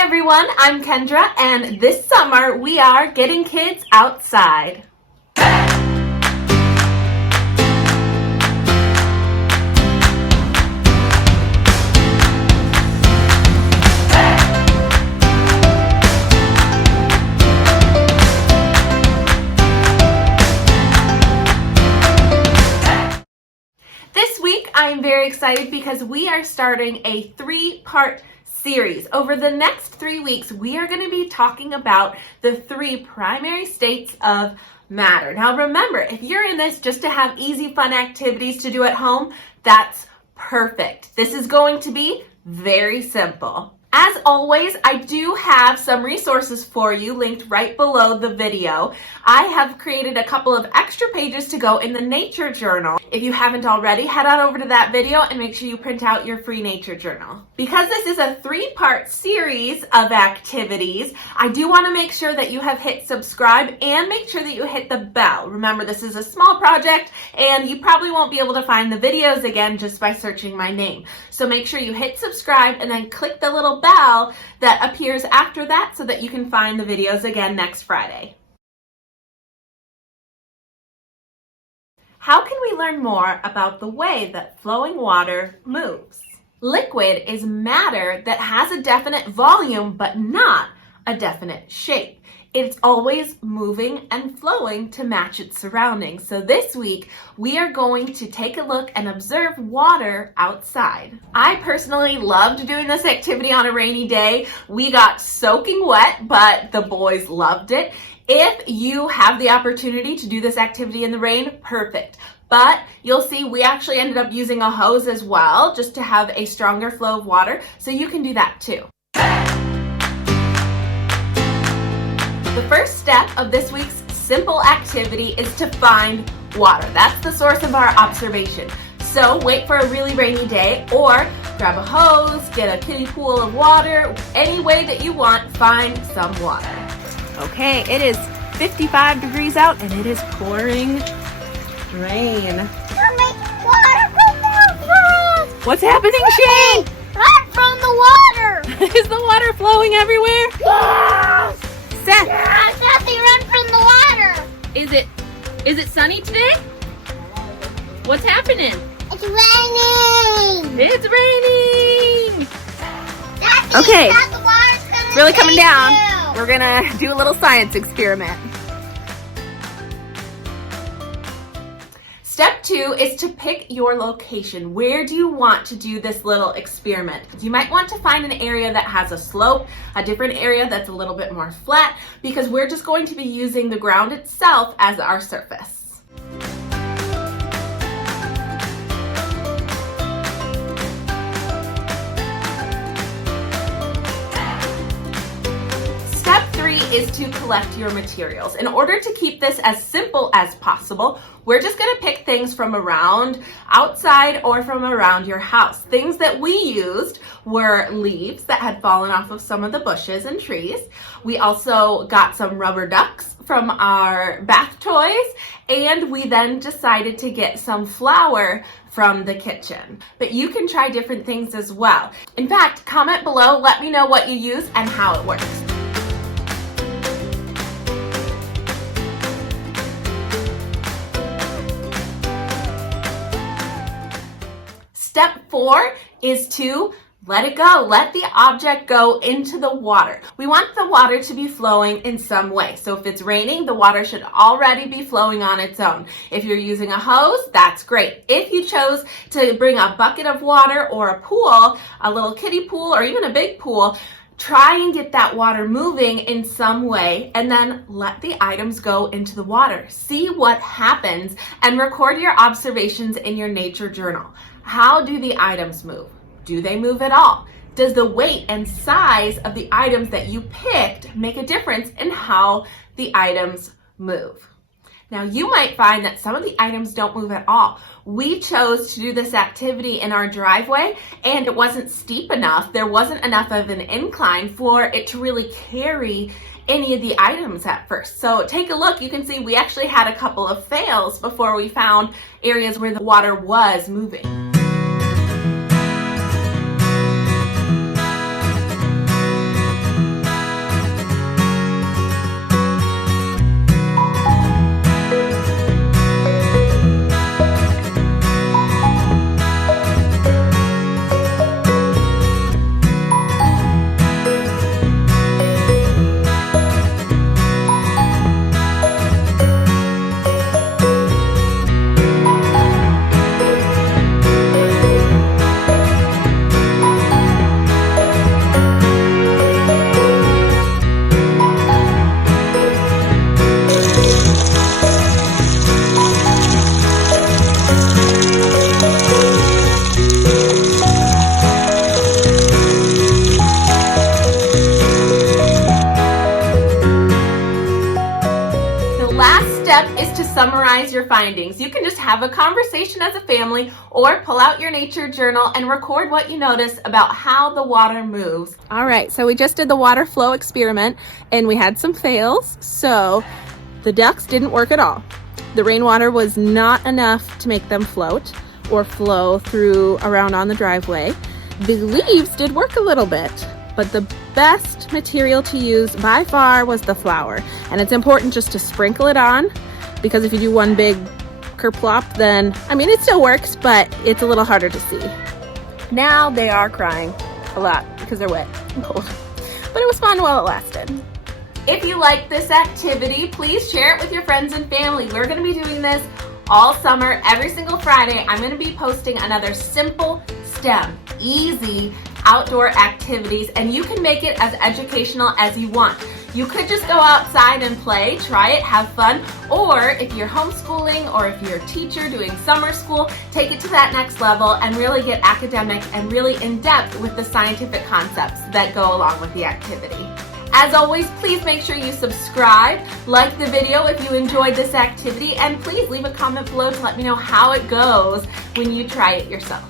Hi everyone, I'm Kendra, and this summer we are getting kids outside. This week I'm very excited because we are starting a 3-part series. Over the next 3 weeks, we are going to be talking about the 3 primary states of matter. Now remember, if you're in this just to have easy, fun activities to do at home, that's perfect. This is going to be very simple. As always, I do have some resources for you linked right below the video. I have created a couple of extra pages to go in the nature journal. If you haven't already, head on over to that video and make sure you print out your free nature journal. Because this is a 3-part series of activities, I do want to make sure that you have hit subscribe and make sure that you hit the bell. Remember, this is a small project and you probably won't be able to find the videos again just by searching my name. So make sure you hit subscribe and then click the little bell that appears after that so that you can find the videos again next Friday. How can we learn more about the way that flowing water moves? Liquid is matter that has a definite volume but not a definite shape. It's always moving and flowing to match its surroundings. So this week, we are going to take a look and observe water outside. I personally loved doing this activity on a rainy day. We got soaking wet, but the boys loved it. If you have the opportunity to do this activity in the rain, perfect. But you'll see we actually ended up using a hose as well, just to have a stronger flow of water. So you can do that too. The first step of this week's simple activity is to find water. That's the source of our observation. So wait for a really rainy day or grab a hose, get a kiddie pool of water, any way that you want, find some water. Okay, it is 55 degrees out and it is pouring rain. You're making water from the roof. What's happening, Shane? Run from the water. Is the water flowing everywhere? Yes. Seth, Yes, Kathy, run from the water. is it sunny today? What's happening? It's raining. It's raining. Kathy, Okay. now the water's gonna It's really coming save down. you. We're gonna do a little science experiment. Step 2 is to pick your location. Where do you want to do this little experiment? You might want to find an area that has a slope, a different area that's a little bit more flat, because we're just going to be using the ground itself as our surface. Step 3 is to collect your materials. In order to keep this as simple as possible, we're just going to pick things from around outside or from around your house. Things that we used were leaves that had fallen off of some of the bushes and trees. We also got some rubber ducks from our bath toys, and we then decided to get some flour from the kitchen. But you can try different things as well. In fact, comment below, let me know what you use and how it works. Step 4 is to let it go. Let the object go into the water. We want the water to be flowing in some way. So if it's raining, the water should already be flowing on its own. If you're using a hose, that's great. If you chose to bring a bucket of water or a pool, a little kiddie pool or even a big pool, try and get that water moving in some way and then let the items go into the water. See what happens and record your observations in your nature journal. How do the items move? Do they move at all? Does the weight and size of the items that you picked make a difference in how the items move? Now you might find that some of the items don't move at all. We chose to do this activity in our driveway and it wasn't steep enough. There wasn't enough of an incline for it to really carry any of the items at first. So take a look. You can see we actually had a couple of fails before we found areas where the water was moving. to summarize your findings. You can just have a conversation as a family or pull out your nature journal and record what you notice about how the water moves. All right, so we just did the water flow experiment and we had some fails. So the ducks didn't work at all. The rainwater was not enough to make them float or flow through around on the driveway. The leaves did work a little bit, but the best material to use by far was the flour. And it's important just to sprinkle it on, because if you do one big kerplop, then, I mean, it still works, but it's a little harder to see. Now they are crying a lot because they're wet and cold. But it was fun while it lasted. If you like this activity, please share it with your friends and family. We're going to be doing this all summer, every single Friday. I'm going to be posting another simple STEM, easy outdoor activities, and you can make it as educational as you want. You could just go outside and play, try it, have fun, or if you're homeschooling or if you're a teacher doing summer school, take it to that next level and really get academic and really in depth with the scientific concepts that go along with the activity. As always, please make sure you subscribe, like the video if you enjoyed this activity, and please leave a comment below to let me know how it goes when you try it yourself.